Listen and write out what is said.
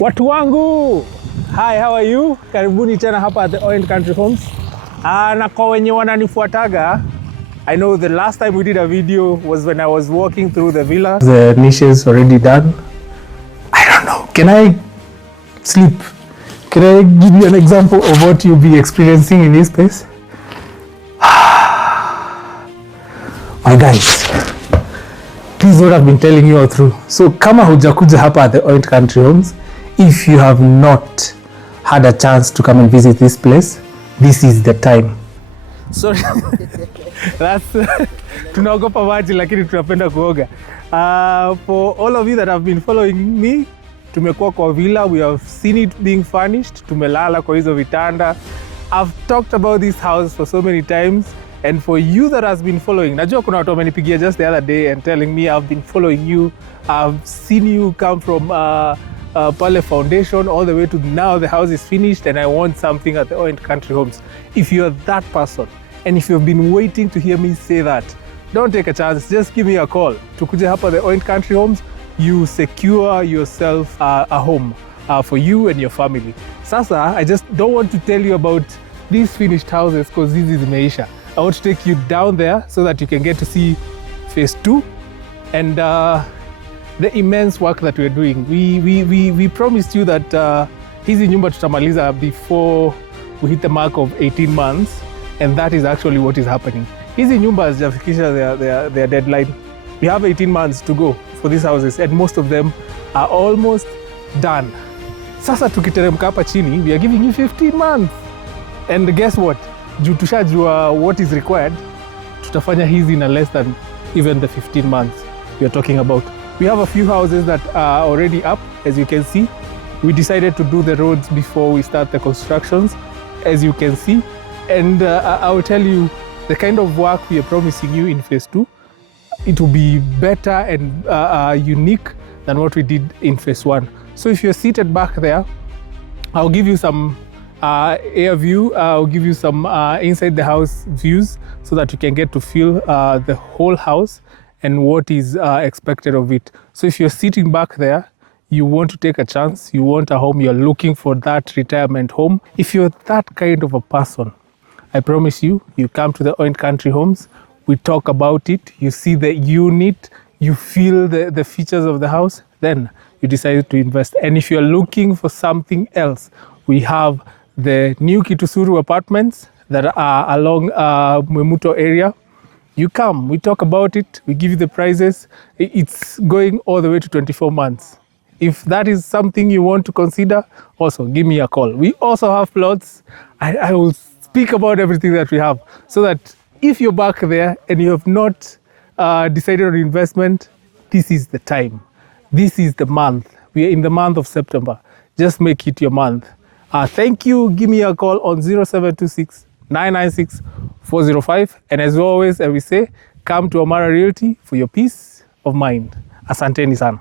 Watu wangu, hi, how are you? Karibuni tena hapa at the Oint Country Homes. Na kwa wenye wananifuataga, I know the last time we did a video was when I was walking through the villa. The niches already done. I don't know, can I sleep? Can I give you an example of what you'll be experiencing in this place? My guys, this is what I've been telling you all through. So kama hujakuja hapa at the Oint Country Homes, if you have not had a chance to come and visit this place, this is the time. Sorry. That's tunaogopa maji lakini tunapenda kuoga. For all of you that have been following me, tumekuwa kwa villa, we have seen it being furnished, tumelala kwa hizo vitanda. I've talked about this house for so many times, and for you that has been following, najua kuna watu wamenipigia just the other day and telling me I've been following you, I've seen you come from Pale Foundation all the way to now the house is finished and I want something at the Oint Country Homes. If you're that person and if you've been waiting to hear me say that, don't take a chance, just give me a call. Tukuje hapa the Oint Country Homes, you secure yourself a home for you and your family. Sasa, I just don't want to tell you about these finished houses because this is Meisha. I want to take you down there so that you can get to see phase 2 and the immense work that we're doing. We promised you that hizi nyumba tutamaliza before we hit the mark of 18 months, and that is actually what is happening. Hizi nyumba hazijafikisha their deadline. We have 18 months to go for these houses and most of them are almost done. Sasa tukiteremka hapa chini, we are giving you 15 months. And guess what? Juu tushajua what is required, tutafanya hizi in less than even the 15 months we are talking about. We have a few houses that are already up, as you can see. We decided to do the roads before we start the constructions, as you can see. And I will tell you the kind of work we are promising you in phase 2. It will be better and unique than what we did in phase 1. So if you're seated back there, I'll give you some air view. I'll give you some inside the house views so that you can get to feel the whole house and what is expected of it. So if you're sitting back there, you want to take a chance, you want a home, you're looking for that retirement home. If you're that kind of a person, I promise you, you come to the Oint Country Homes, we talk about it, you see the unit, you feel the features of the house, then you decide to invest. And if you're looking for something else, we have the new Kitusuru apartments that are along Mwemuto area. You come, we talk about it, we give you the prices. It's going all the way to 24 months. If that is something you want to consider, also give me a call. We also have plots. I will speak about everything that we have so that if you're back there and you have not decided on investment, this is the time. This is the month. We are in the month of September. Just make it your month. Thank you. Give me a call on 0726 996 405. And as always, I will say, come to Amara Realty for your peace of mind. Asanteni sana.